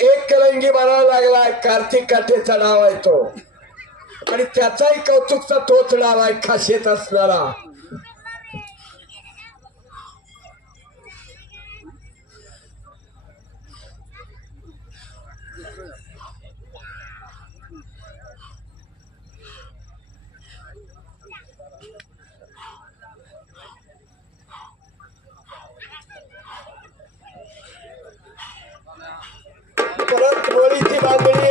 एक कलंगी बनायला लागलाय कार्तिक काठेचा नाव आहे तो. आणि त्याचाही कौतुकचा तोच डाव आहे खासियत असणारा. Hallelujah.